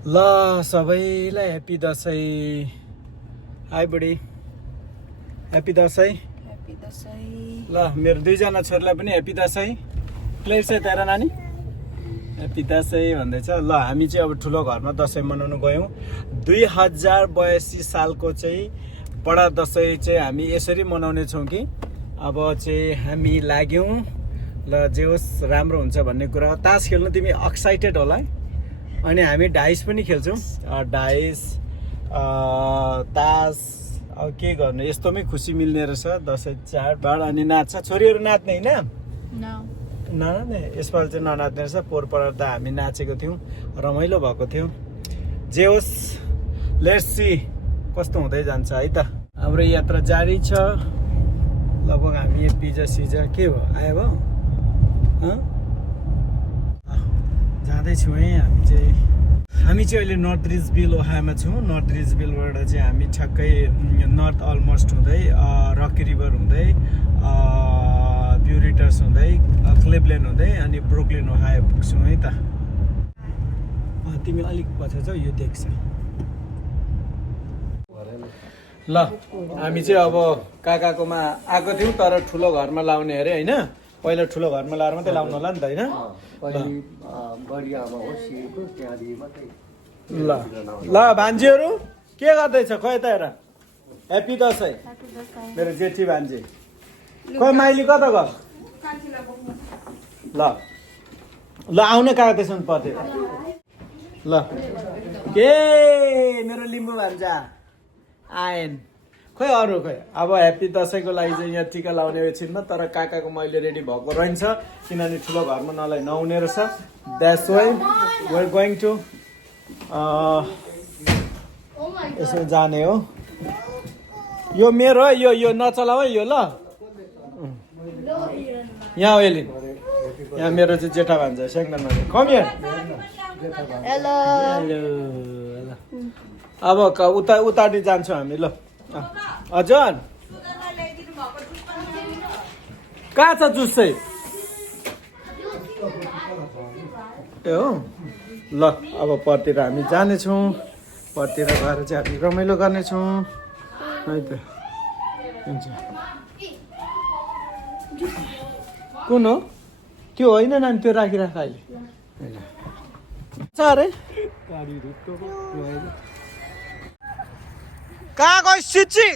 ल सबैलाई happy Dashain. High बुढी, ह्याप्पी दसैँ। ह्याप्पी दसैँ। ल मेरो दुईजना छोरीलाई पनि ह्याप्पी दसैँ। क्लियर छ तेरो नानी? ह्याप्पी दसैँ भन्दैछ। ल हामी चाहिँ अब ठुलो घरमा दसैँ मनाउनु गयौँ। 2082 सालको चाहिँ बडा दसैँ चाहिँ हामी यसरी मनाउने छौँ कि अब चाहिँ हामी लाग्यौँ। ल जे होस् राम्रो हुन्छ भन्ने कुरा। तास खेल्नु तिमी एक्साइटेड होला है? अनि हामी डाइस पनि खेल्छौँ। डाइस तास अब के गर्नु, यस्तोमै खुसी मिल्ने रहेछ। दसैँ चाडबाड अनि नाच्छ। छोरीहरू नाच्ने होइन? ननाच्ने। यसपालि चाहिँ ननाच्ने रहेछ। पोहोर परार त हामी नाचेको थियौँ, रमाइलो भएको थियो। जे होस् लेट्स सी कस्तो हुँदै जान्छ है त। हाम्रो यात्रा जारी छ। लगभग हामी पिज्जा सिजा के भयो आयो भयो जाँदैछौँ है। हामी चाहिँ अहिले नर्थ रिजभिल ओहायोमा छौँ। नर्थ रिजभिलबाट चाहिँ हामी ठ्याक्कै नर्थ अलमोस्ट हुँदै रकी रिभर हुँदै प्युरिटस हुँदै क्लिभल्यान्ड हुँदै अनि ब्रुकलिन ओहायो पुग्छौँ है त। तिमी अलिक पछि छौ, यो देख्छ। ल हामी चाहिँ अब काकाकोमा आएको थियौँ, तर ठुलो घरमा लाउने अरे होइन? पहिला ठुलो घरमा लाएर मात्रै लाउनु होला नि त होइन? ल ल भान्जीहरू के गर्दैछ खोइ त हेर। ह्याप्पी दसैँ मेरो जेठी भान्जी। खोइ माइली कता गयो? ल ल आउन कहाँ त्यसमा पर्थ्यो ल के मेरो लिम्बू भान्जा आएन। खोइ अरू खोइ। अब ह्याप्पी दसैँको लागि चाहिँ यहाँ टिका लाउने एकछिनमा, तर काकाको मैले रेडी भएको रहन्छ किनभने ठुलो घरमा नलाई नहुने रहेछ। That's why we're going to यसो जाने हो। यो मेरो है, यो नचलाऊ है यो। ल यहाँ हो एलिन, यहाँ मेरो चाहिँ जेठा भान्जा सेङ्गनमा। Come here. हेलो। अब उताटी जान्छौँ हामी। ल हजुर कहाँ छ जुस चाहिँ? ए हो। ल अब परतिर हामी जानेछौँ। परतिर गएर चाहिँ हामी रमाइलो गर्नेछौँ है त। हुन्छ। कुन हो त्यो? होइन नानी त्यो राखिराख अहिले। अरे कहाँ गयो चिची?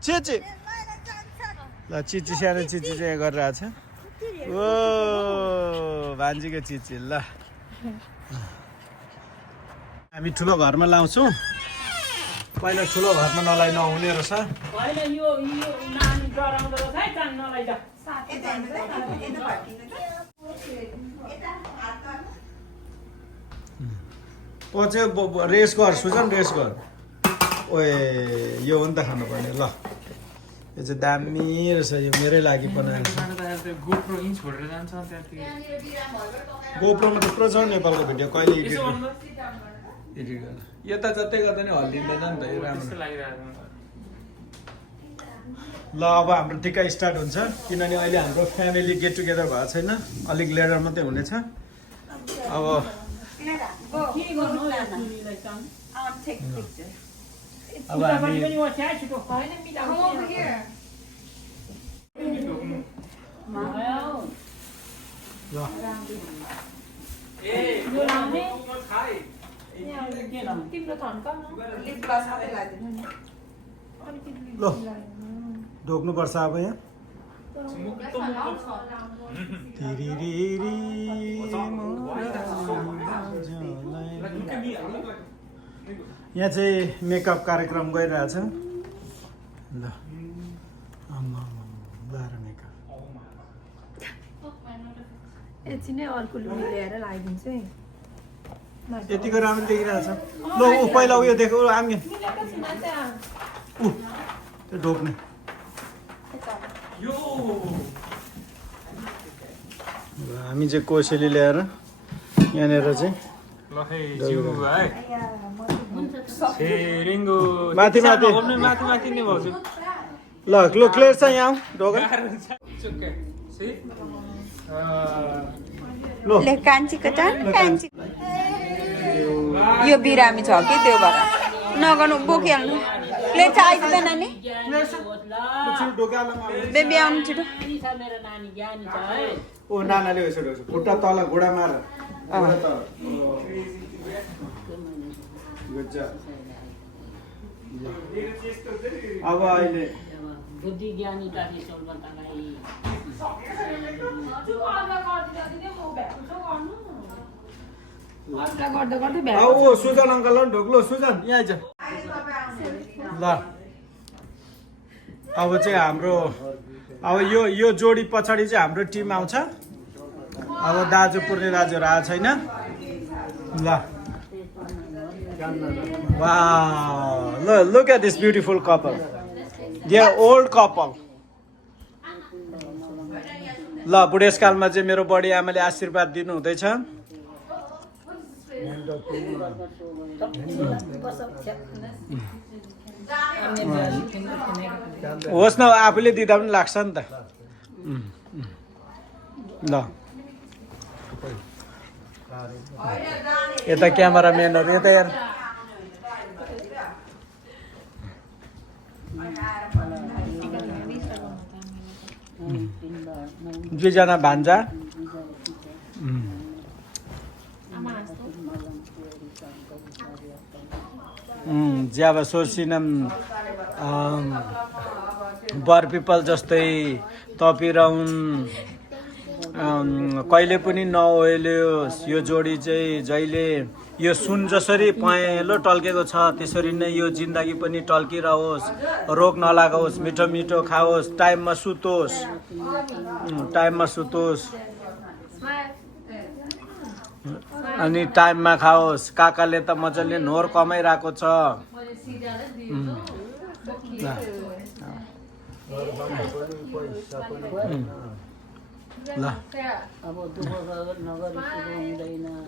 चिची ल चिची सानो चिची चाहिँ गरिरहेछ। ओ भान्जीको चिची। ल हामी ठुलो घरमा लाउँछौँ। पहिला ठुलो घरमा नलाई नहुने रहेछ। पछि रेस गर सुजन, रेस गर। ओए यो हो नि त खानुपर्ने। ल यो चाहिँ दामी रहेछ। यो मेरै लागि बनाएको छ। गोप्रोमा थुप्रो छ नेपालको भिडियो। कहिले एडिट गरेर यता जतै गर्दा नि हल्लिँदैन नि त यो राम्रो। ल अब हाम्रो टिका स्टार्ट हुन्छ किनभने अहिले हाम्रो फ्यामिली गेट टुगेदर भएको छैन। अलिक लेटर मात्रै हुनेछ। अब हामी ल ढोक्नुपर्छ अब यहाँ। यहाँ चाहिँ मेकअप कार्यक्रम गइरहेछ। ल लाएर मेकअप एकछिन नै अर्को लुगा ल्याएर लगाइदिन्छु है। यतिको राम्रो देखिरहेछ। ल ऊ पहिला उयो देख आमी ऊ त्यो ढोक्ने। हामी चाहिँ कोसेली ल्याएर यहाँनिर चाहिँ माथि माथि ल लो क्लियर छ यहाँ ढोका। ले कान्छीको टर्न कान्छी। यो बिरामी छ कि त्यो भएर नगर्नु बोकिहाल्नु प्लेट चाहिन्छ त नानी बेबी आउनु छिटो ओ नानाले यसो खुट्टा तल घुँडा मार अब अहिले बुद्धि ज्ञानी ओ सुजन अङ्कल ढोक्लो सुजन यहाँ आइज ल अब चाहिँ हाम्रो अब यो जोडी पछाडि चाहिँ हाम्रो टिम आउँछ अब दाजु पूर्णे दाजुहरू आएको छैन ल wow look at this beautiful couple they are old couple ल बुढेसकालमा चाहिँ मेरो बडी आमाले आशीर्वाद दिनु हुँदैछ होस् न आफूले दिँदा पनि लाग्छ नि त ल यता क्यामेराम्यानहरू यता हेर दुईजना भान्जा ज्याबा सोर्सिनम बर पिपल जस्तै तपिरहुन् कहिले पनि नओइलियोस् यो जोडी चाहिँ जहिले यो सुन जसरी पहेँलो टल्केको छ त्यसरी नै यो जिन्दगी पनि टल्किरहोस् रोग नलागोस् मिठो मिठो खाओस् टाइममा सुतोस् अनि टाइममा खाओस् काकाले त मजाले नोर कमाइरहेको छ ल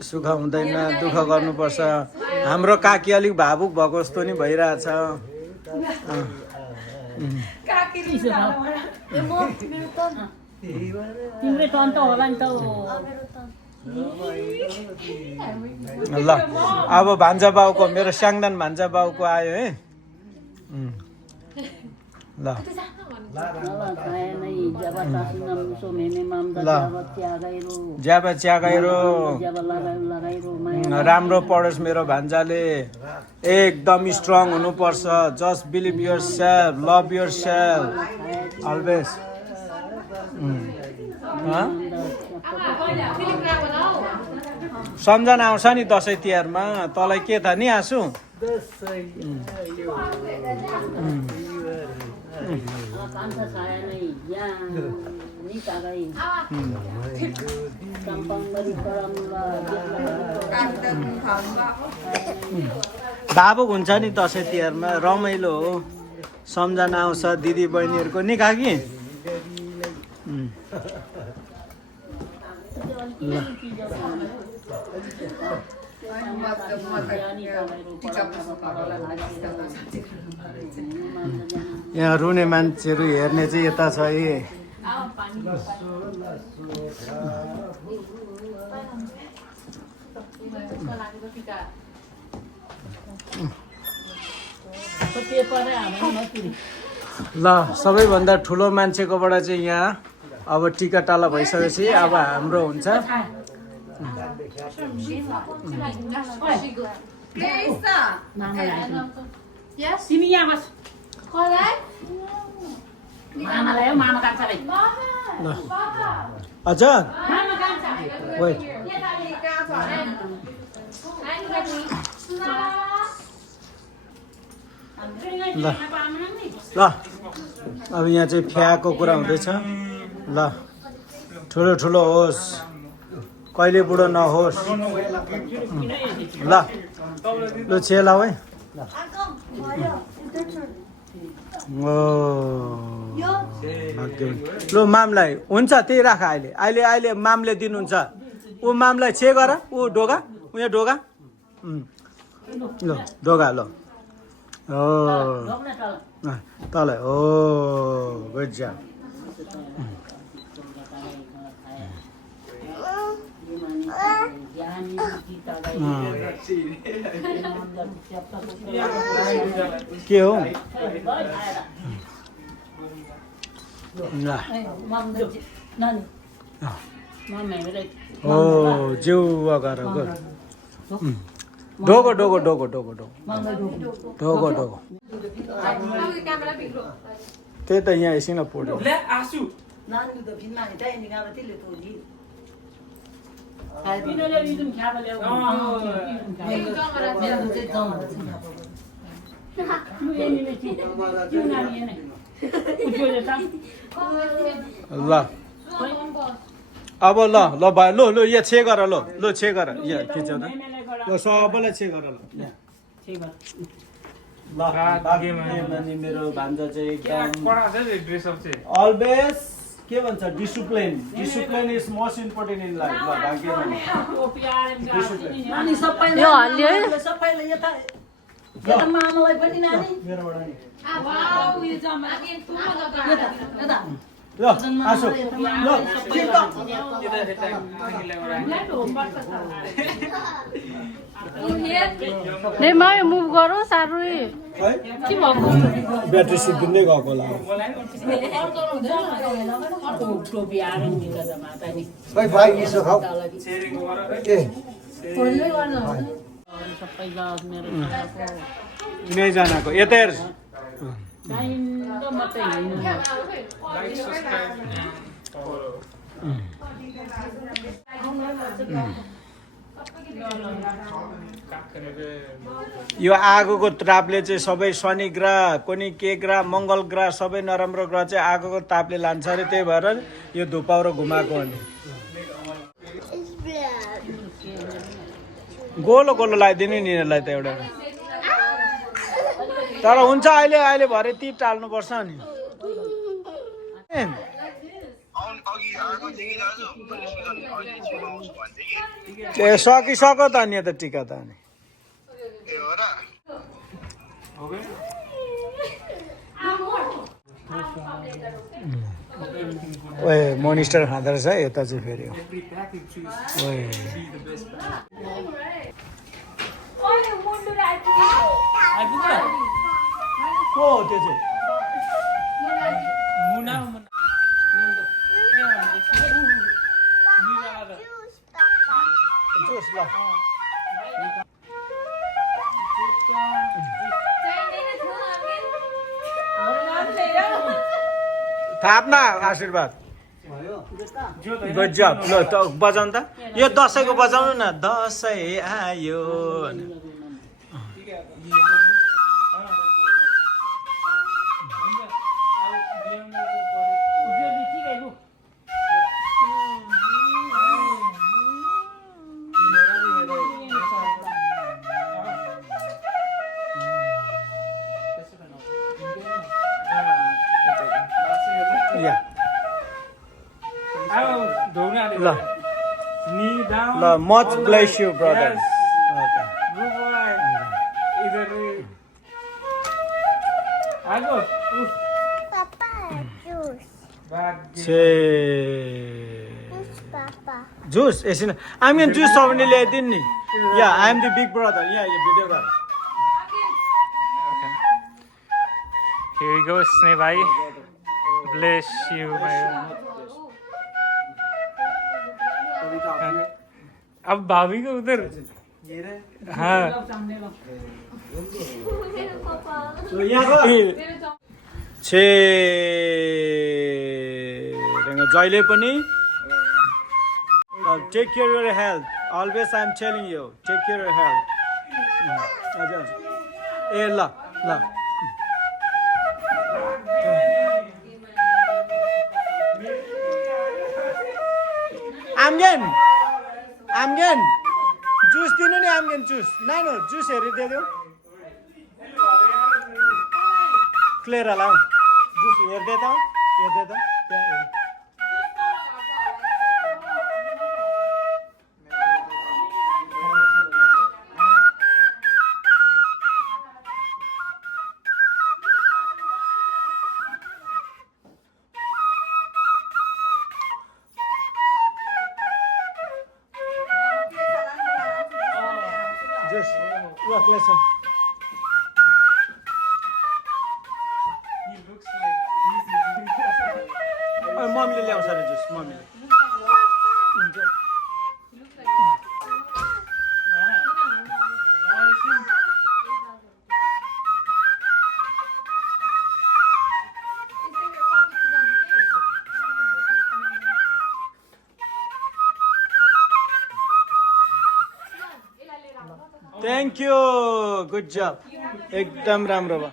सुख हुँदैन दुःख गर्नुपर्छ हाम्रो काकी अलिक भावुक भएको जस्तो नि भइरहेछ तिम्रै टन त होला नि त ल अब भान्जा बाउको मेरो स्याङदान भान्जा बाउको आयो है ल ज्याबा च्यागाइरो राम्रो पढोस् मेरो भान्जाले एकदम स्ट्रङ हुनुपर्छ just believe yourself love yourself always सम्झना आउँछ नि दसैँ तिहारमा तँलाई के थाहा नि आँसु भावुक हुन्छ नि दसैँ तिहारमा रमाइलो हो सम्झना आउँछ दिदी बहिनीहरूको नि काकी यहाँ रुने मान्छेहरू हेर्ने चाहिँ यता छ है ल सबैभन्दा ठुलो मान्छेकोबाट चाहिँ यहाँ अब टिका टाला भइसकेपछि अब हाम्रो हुन्छ तिमी यहाँ बस मामालाई हो मामा कान्छालाई हजुर मामा कान्छा वेट ल ल अब यहाँ चाहिँ फ्याएको कुरा हुँदैछ ल ठुलो ठुलो होस् कहिले बुढो नहोस् ल लु छेलाऊ है लु मामलाई हुन्छ त्यही राख अहिले अहिले अहिले मामले दिनुहुन्छ ऊ मामलाई छे गर ऊ ढोगा उयो ढोगा ल ढोगा ल हो तल हो गुड जब के हो ल ओ जिउ अगार डोगो डोगो डोगो डोगो डोगो डोगो डोगो त्यही त यहाँ एकछिन पढ्यो ल अब ल ल भाइ लो लो यहाँ छे गर लो लो छे गर यहाँ खिच्यो त ल सबैलाई छे गर ल ल मेरो भान्जा चाहिँ एकदम अलवेज के भन्छ discipline discipline is most important in life ल भाग्यमानी यो हल्लियो है मामालाई पनि नानी मेरोबाट नि वाउ यो जम्मा ल आसो ल नै म मुभ गरौँ साह्रो के भएको ब्याट्री सिद्धिँदै गएको होला यिनैजनाको यतै यो आगोको तापले चाहिँ सबै शनि ग्रह कुनै के ग्रह मङ्गल ग्रह सबै नराम्रो ग्रह चाहिँ आगोको तापले लान्छ अरे त्यही भएर यो धुपाउरो घुमाएको हो नि गोलो गोलो लगाइदिनु नि यिनीहरूलाई त एउटा तर हुन्छ अहिले अहिले भरे ती टाल्नुपर्छ नि ए सकिसक्यो त नि त टिका त अनि ओए मोनिस्टर खाँदो रहेछ यता चाहिँ फेरि को हो त्यो चाहिँ जुस ल थाप्न आशीर्वाद गजब ल त बजाउनु त यो दसैँको बजाउनु न दसैँ आयो ल much bless you brother juice एकछिन आइम जुस छ भने ल्याइदिनु नि yeah I am the big brother yeah यो भिडियो गर Here you go, Sneh bhai. Bless you, my. अब भाभी को उधर हाँ छे जहिले पनि take care your health always I am telling you take care your health ए ल ल आम्गेन जुस दिनु नि आम्गेन जुस नानो जुस हेरिदियो क्लियरलाई जुस हेर्दै त जुस ल क्लेस मम्मीले ल्याउँछ अरे जुस मम्मीले थ्याङ्क यू गुड जब एकदम राम्रो भयो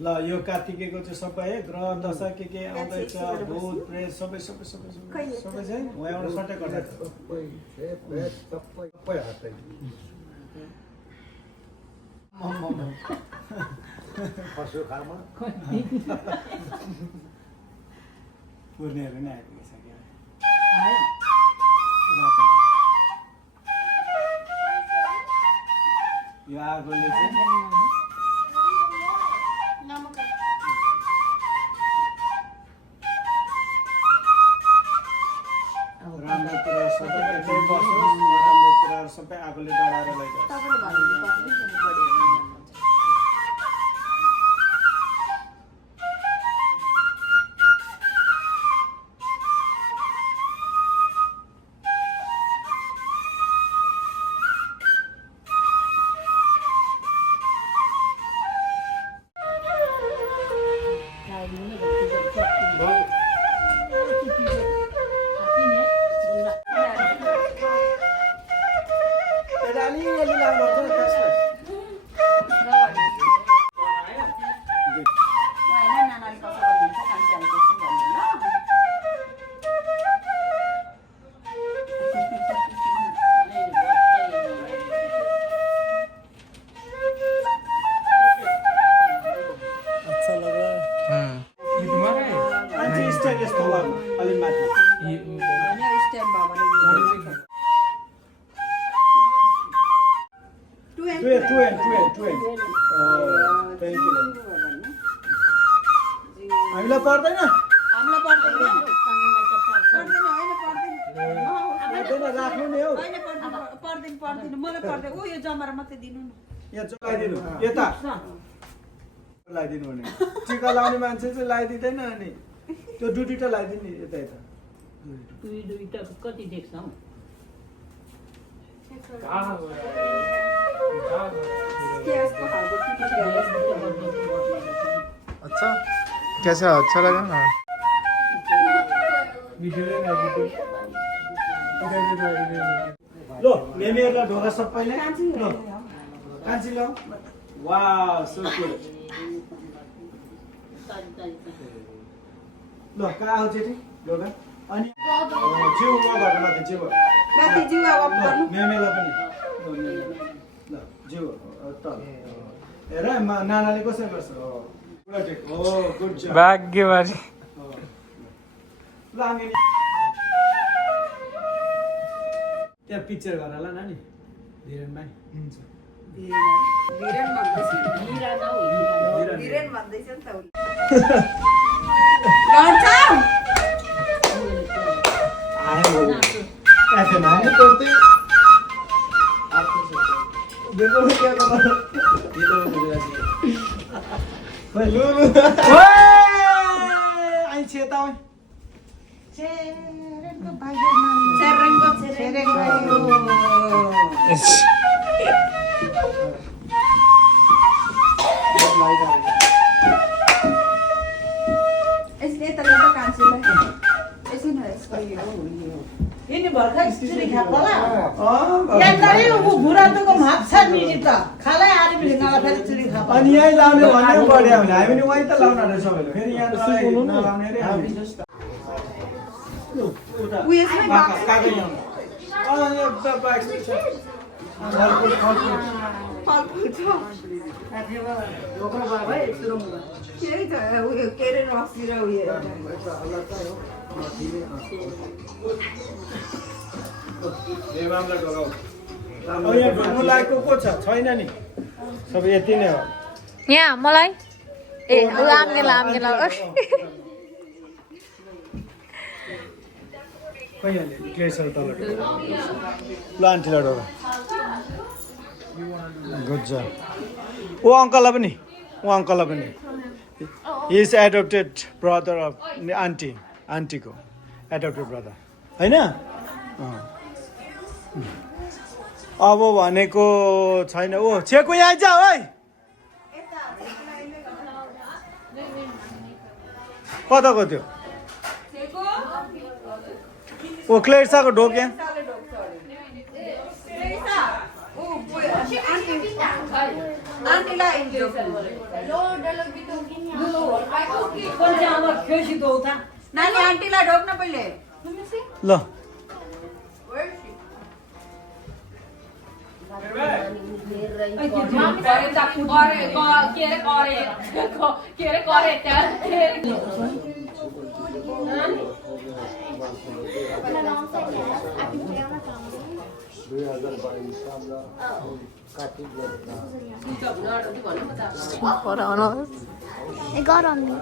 ल यो कार्तिकेको चाहिँ सबै है ग्रह दशा के आउँदैछ भूत प्रेत सबै सबै सबै सबै सबै चाहिँ उहाँबाट सट्टै गर्छ सबै हातै खसो खामा पुर्नेहरू नै आइपुगेछ क्या यो आगोले चाहिँ राम्रो कुरा सबै एक्लै बस्नुहोस् नराम्रो कुराहरू सबै आगोले डढाएर लैजान्छ हामीलाई पर्दैन राख्नु नि हौ यहाँ लगाइदिनु यता लगाइदिनु भने टिका लाउने मान्छे चाहिँ लगाइदिँदैन अनि त्यो दुईटा लगाइदिनु यता यता दुईटा कति देख्छ हौ अच्छा कैसा अच्छा लगा ना लो मेमेहरुलाई ढोका सबैले लो कान्छी लो वाउ सो क्युट लो कहाँ आउँछ नि ढोका अनि जिउमा गर्नु माथि जिउ माथि जिउ अब गर्नु मेमेलाई पनि ल जिउ त हेर नानाले कसरी गर्छ ओ गुड जब भाग्यमानी ल हामी त्यहाँ पिक्चर गर ल नानी धिरेन भाइ हुन्छ धिरेन भन्दैछ हिरा न हो धिरेन भन्दैछ नि त लड्छ आयो ऐसे नानी करते देखो क्या कर रहा ये तो गुजराती है लुलु ओए आई छेता ओए सेरेनको यसले त एउटा कान्छीलाई यसो न यसको यो ini barca istri khapala yandari u buratको माछा मिली त खालै आरि मिली नला फेरि istri khapala अनि यही लाउने भन्ने बढ्यो भने हामी नि वही त लाउन रहेछ सबैले फेरि यहाँ नलाउने रे हामी उ यसमै बाक्स कागज ल्याउनु यो बाक्स छ फलफुल छ ढोका बाबा यस्तो रुममा केही त उयो के रे रक्सी र उयो यहाँ ढुक्नु लागेको को छ छैन नि सबै यति नै हो यहाँ मलाई ए लाम्ने खै हाल्यो क्लेसर तल ल आन्टीलाई ढोका गुड जब ऊ अङ्कललाई पनि इज एडप्टेड ब्रदर अफ आन्टीको एडप्टेड ब्रदर होइन अब भनेको छैन ओ छेको यहाँ आइज है कताको त्यो ओ क्लेर्साको ढोक यहाँ नानी आन्टीलाई ढोक्न पहिले ल It got on me.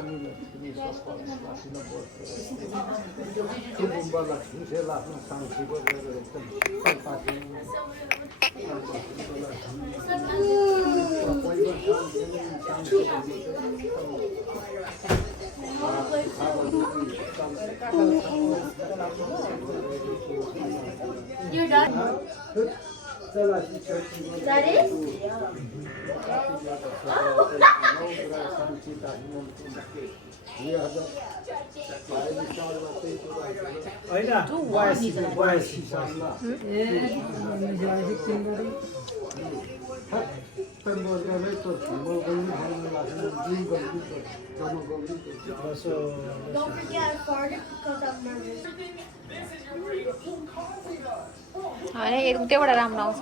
You're done? That is? Don't forget I farted because I'm nervous. होइन त्योबाट राम्रो आउँछ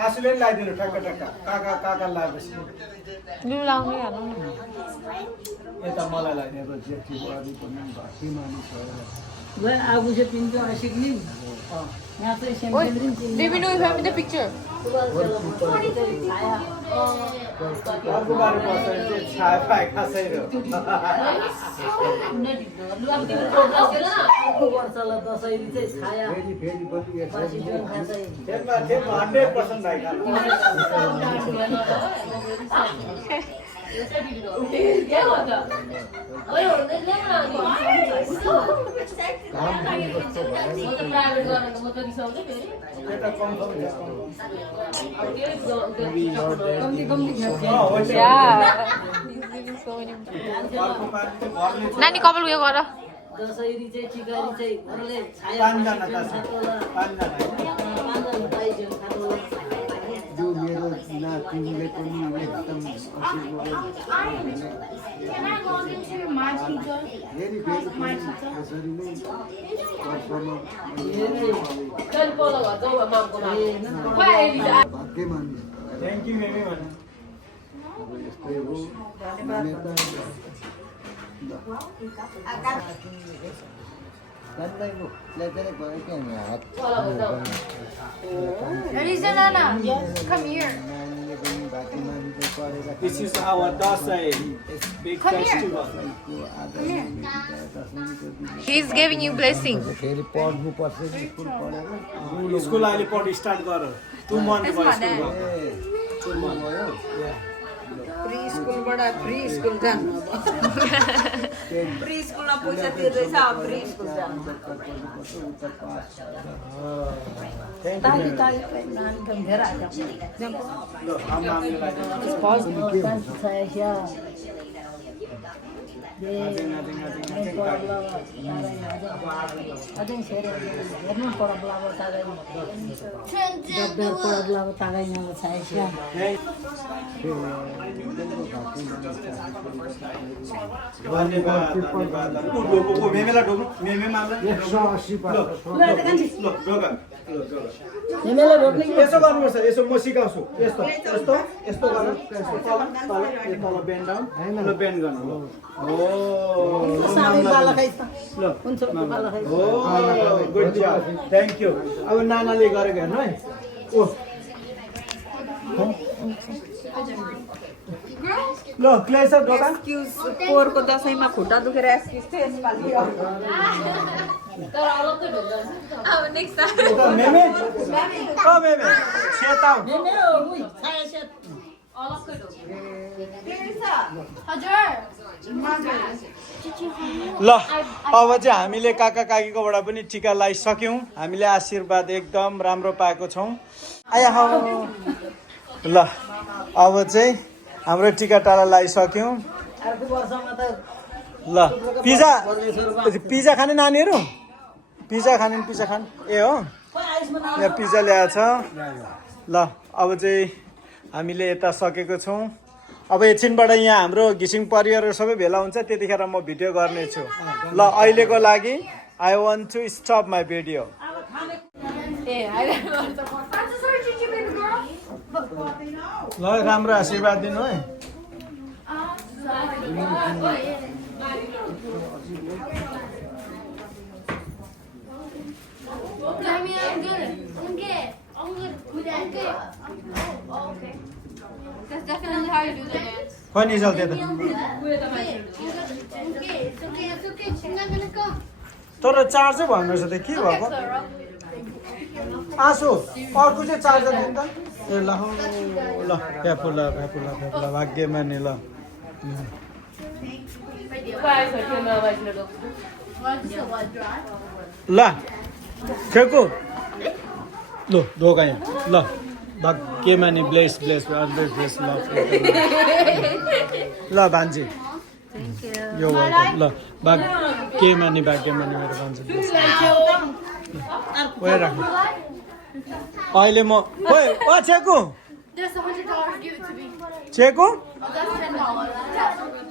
आसुले लगाइदिनु ठक्क काका लगाएपछि लु लाउनै हाल्नु यता मलाई लगाइदिएको जेठी बुहारी पनि घटी मानिस आगो चाहिँ पिन्छ सिक्ने यहाँ चाहिँ Baby, no, you have me the picture. अर्को बारे बसेर चाहिँ छाया पाए खासै र खेतमा 100% भाइ खानु नानी कपाल उयो गर दसैरी चाहिँ चिकारी चाहिँ अरूले छाया जो मेरो नातिनीले पनि एकदम Can I go into my teacher? फेरि फेरि यसरी नै वर्षमा चल पोलो घर जाउँ मामको भाग्य मानिस थ्याङ्क यू मेमी भन्नु अब यस्तै हो मान्यता Nana, come here. This is our Dasai big Come here. festival. Come here. He's giving you blessing. फेरि पढ्नु पर्छ स्कुल पढेर स्कुल अहिले पढ स्टार्ट गर 2 month भयो स्कुल भयो 2 month भयो प्री स्कुलबाट फ्री स्कुल जानु प्री स्कुलमा पैसा तिर्दैछ अब फ्री स्कुल जानु ताली ताली नानी कम घेर आ जा ल हम नानीलाई धन्यवाद मेमेला ढोक्नु मेमे माग्ला 180 ल ढोका हिमेलले रोक्ने कि यसो गर्नुपर्छ यसो म सिकाउँछु यस्तो यस्तो यस्तो गर्नु यस्तो तल तल यो तल बेन्ड डाउन ल बेन्ड गर्नु ल हो साबै बाला खाइस् त ल हुन्छ बाला खाइस् हो गुड जब थ्याङ्क यू अब नानाले गरेको हेर्नु है ओ ल क्ले छ दोकान एक्सक्युज पोहोरको दसैँमा खुट्टा दुखेर एक्सक्युज थियो यसपालि अब नेक्स्ट मेमे ओ मेमे सेताउ ल अब चाहिँ हामीले काका काकीकोबाट पनि टिका लगाइसक्यौँ हामीले आशीर्वाद एकदम राम्रो पाएको छौँ आया हो ल अब चाहिँ हाम्रो टिका टाला लगाइसक्यौँ अर्को वर्षमा त ल पिज्जा पिज्जा खाने नानीहरू पिज्जा खाने पिज्जा खाने ए हो यहाँ पिज्जा ल्याएको छ ल अब चाहिँ हामीले यता सकेको छौँ अब एकछिनबाट यहाँ हाम्रो घिसिङ परिवारहरू सबै भेला हुन्छ त्यतिखेर म भिडियो गर्नेछु ल अहिलेको लागि I want to stop my video ल राम्रो आशीर्वाद दिनु है I mean, I'm good. I'm good. I'm good. Oh, okay. That's definitely how you do the dance. कहिले चल्थ्यो त It's okay. She's not gonna go. तर चार्जै भन्नु रहेछ त के भएको आसु अर्को चाहिँ चार्जर दिनु त ए ल हौ, ल फ्यापुला फ्यापुला फ्यापुला भाग्यमा नि ल ल खेको ल ढोका यहाँ ल भाग्यमा नि ब्लेस ब्लेस ब्लेस ब्लेस ल ल भान्जी यो वेलकम ल भाग्यमा नि मेरो भान्जी ओए राख्नु अहिले म ओए ओ छेकु There's $100. Give it to me. छेकु That's $10.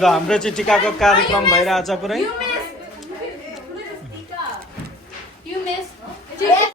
ल हाम्रो चाहिँ टिकाको कार्यक्रम भइरहेछ पुरै